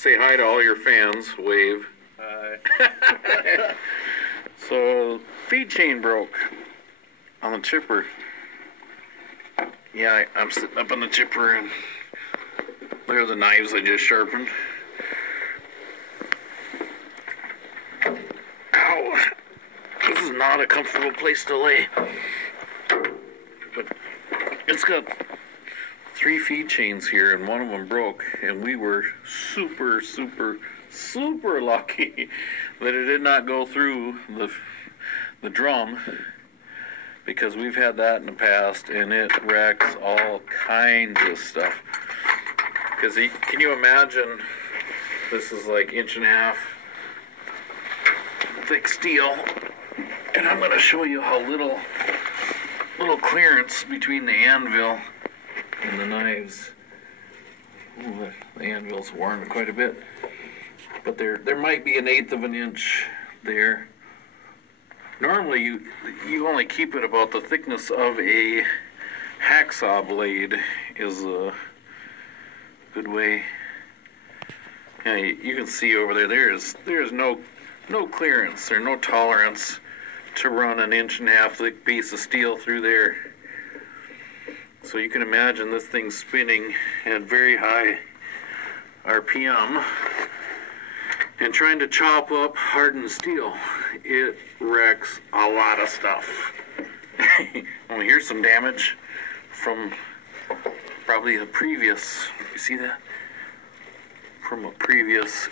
Say hi to all your fans. Wave. Hi. So, feed chain broke on the chipper. Yeah, I'm sitting up on the chipper and there are the knives I just sharpened. Ow! This is not a comfortable place to lay. But it's got 3 feed chains here and one of them broke, and we were super lucky that it did not go through the drum, because we've had that in the past and it wrecks all kinds of stuff. Because can you imagine, this is like 1.5 inch thick steel, and I'm going to show you how little clearance between the anvil and the knives. Ooh, the anvil's worn quite a bit, but there might be 1/8 inch there. Normally you only keep it about the thickness of a hacksaw blade is a good way. Yeah, you can see over there, there's no clearance or no tolerance to run 1.5 inch thick piece of steel through there. So you can imagine this thing spinning at very high RPM and trying to chop up hardened steel. It wrecks a lot of stuff. Well, here's some damage from probably the previous, you see that? From a previous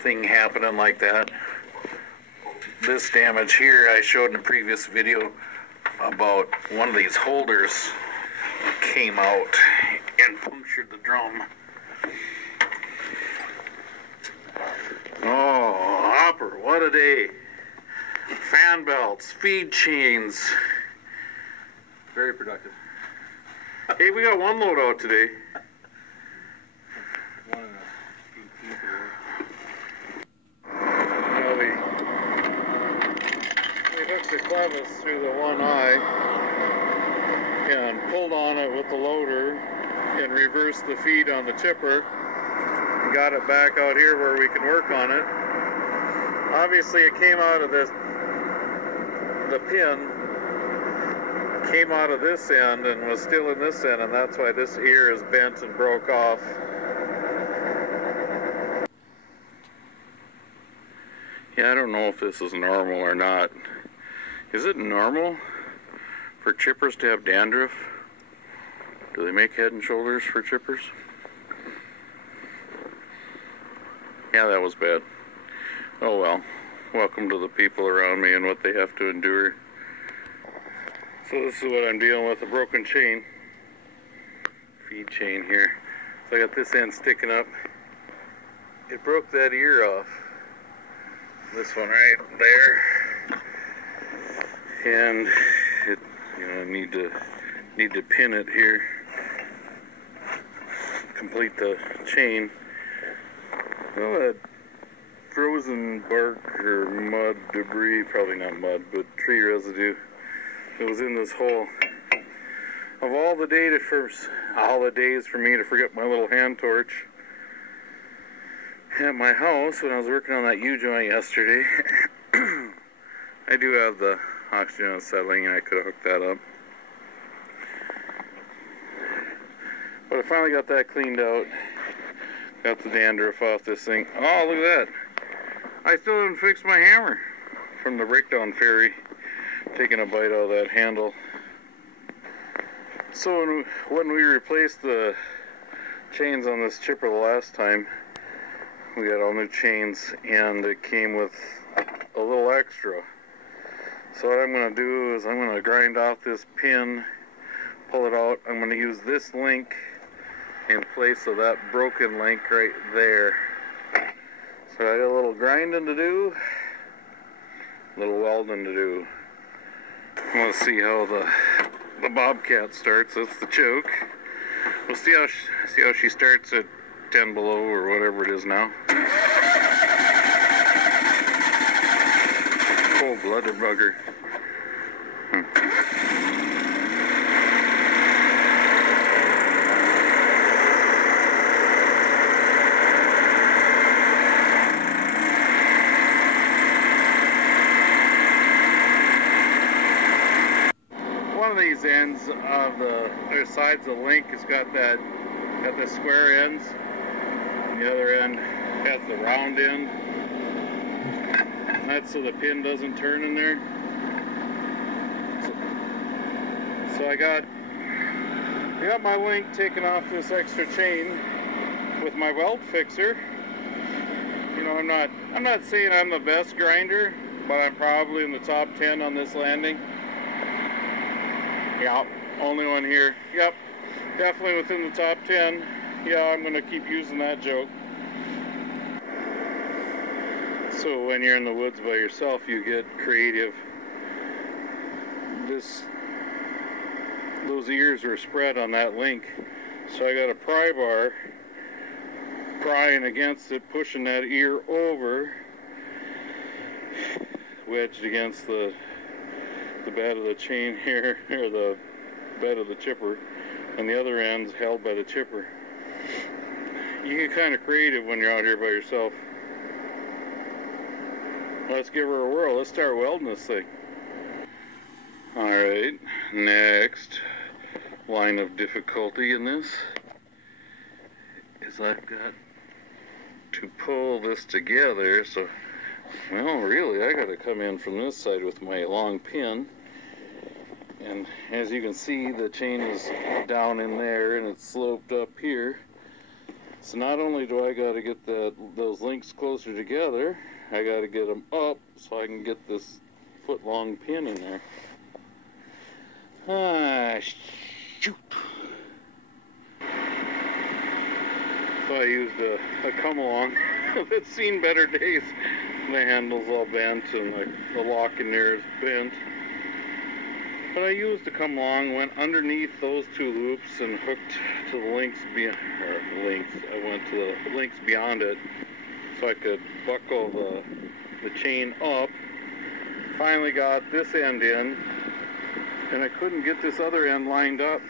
thing happening like that. This damage here I showed in a previous video about one of these holders came out and punctured the drum. Oh, hopper, what a day. Fan belts, feed chains. Very productive. Hey, we got one load out today. 1 1/18 We hooked the clevis through the one eye and pulled on it with the loader and reversed the feed on the chipper and got it back out here where we can work on it. Obviously it came out of this, the pin came out of this end and was still in this end, and that's why this ear is bent and broke off. Yeah, I don't know if this is normal or not. Is it normal for chippers to have dandruff? Do they make Head and Shoulders for chippers? Yeah, that was bad. Oh well. Welcome to the people around me and what they have to endure. So this is what I'm dealing with, a broken chain. Feed chain here. So I got this end sticking up. It broke that ear off. This one right there. And it, I need to pin it here. Complete the chain. Well, that frozen bark or mud debris, probably not mud, but tree residue, it was in this hole. Of all the days for me to forget my little hand torch at my house when I was working on that U-joint yesterday, I do have the oxygen unsettling and I could have hooked that up. But I finally got that cleaned out. Got the dandruff off this thing. Oh, look at that. I still didn't fix my hammer from the breakdown ferry. Taking a bite out of that handle. So when we replaced the chains on this chipper the last time, we got all new chains and it came with a little extra. So what I'm going to do is I'm going to grind off this pin, pull it out. I'm going to use this link in place of that broken link right there. So I got a little grinding to do, a little welding to do. I want to see how the Bobcat starts. That's the choke. We'll see how she starts at 10 below or whatever it is now. Cold-blooded bugger. these ends of the sides of the link has got the square ends, and the other end has the round end. And that's so the pin doesn't turn in there. So I got my link taken off this extra chain with my weld fixer. You know, I'm not saying I'm the best grinder, but I'm probably in the top 10 on this landing. Yeah, only one here. Yep, definitely within the top 10. Yeah, I'm gonna keep using that joke. So when you're in the woods by yourself, you get creative. Those ears were spread on that link, so I got a pry bar prying against it, pushing that ear over, wedged against the bed of the chain here, or the bed of the chipper, and the other end's held by the chipper. You get kind of creative when you're out here by yourself. Let's give her a whirl. Let's start welding this thing. Alright, next line of difficulty in this is I've got to pull this together. So, well, really, I got to come in from this side with my long pin. And as you can see, the chain is down in there and it's sloped up here. So not only do I got to get those links closer together, I got to get them up so I can get this foot-long pin in there. Ah, shoot. So I used a come-along that's seen better days. The handle's all bent and the lock in there is bent. But I used a come-along, went underneath those two loops and hooked to the links I went to the links beyond it so I could buckle the chain up. Finally got this end in, and I couldn't get this other end lined up.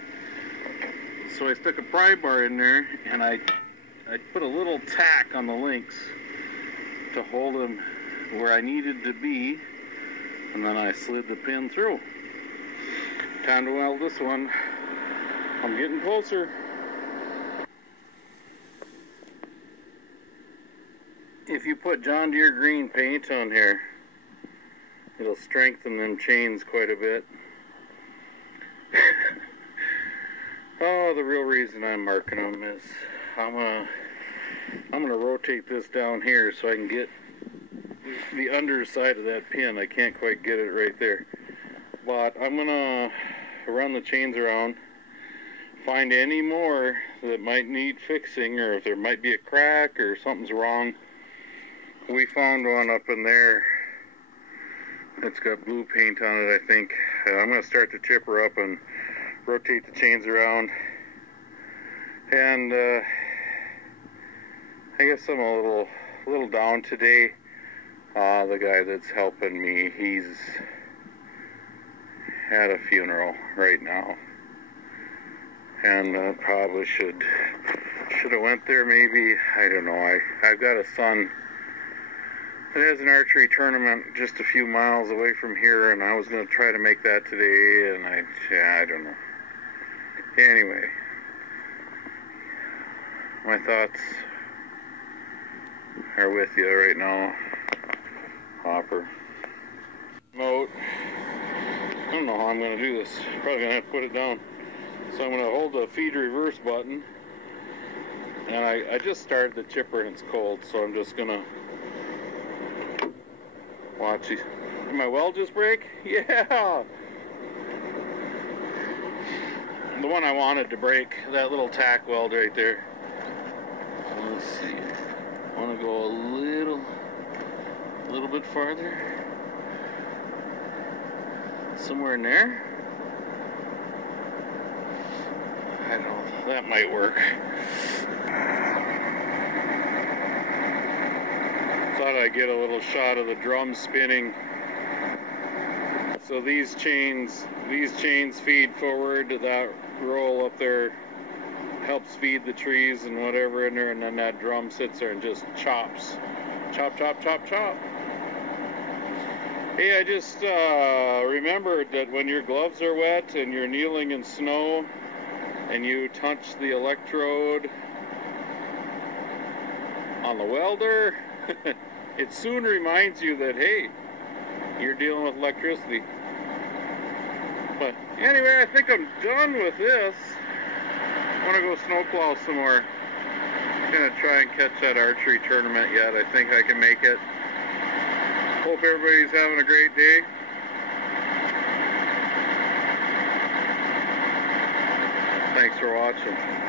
So I stuck a pry bar in there, and I put a little tack on the links to hold them where I needed to be, and then I slid the pin through. Time to weld this one. I'm getting closer. If you put John Deere green paint on here, it'll strengthen them chains quite a bit. Oh, the real reason I'm marking them is I'm gonna rotate this down here so I can get the underside of that pin. I can't quite get it right there, but I'm gonna run the chains around, find any more that might need fixing, or if there might be a crack or something's wrong. We found one up in there. It's got blue paint on it, I think. I'm going to start the chipper up and rotate the chains around. And I guess I'm a little down today. The guy that's helping me, he's at a funeral right now. And probably should have went there maybe. I don't know. I've got a son that has an archery tournament just a few miles away from here, and I was going to try to make that today, and I don't know. Anyway, my thoughts are with you right now, Hopper. Moat. I don't know how I'm going to do this. Probably going to have to put it down. So I'm going to hold the feed reverse button, and I just started the chipper and it's cold, so I'm just going to watch. Did my weld just break? Yeah! The one I wanted to break, that little tack weld right there. Let's see. I want to go a little bit farther. Somewhere in there. I don't know. That might work. Thought I'd get a little shot of the drum spinning. So these chains feed forward to that roll up there, helps feed the trees and whatever in there, and then that drum sits there and just chops. Chop, chop, chop, chop. Hey, I just remembered that when your gloves are wet and you're kneeling in snow and you touch the electrode on the welder, it soon reminds you that, hey, you're dealing with electricity. But anyway, I think I'm done with this. I want to go snowplow some more. I'm going to try and catch that archery tournament yet. I think I can make it. Hope everybody's having a great day. Thanks for watching.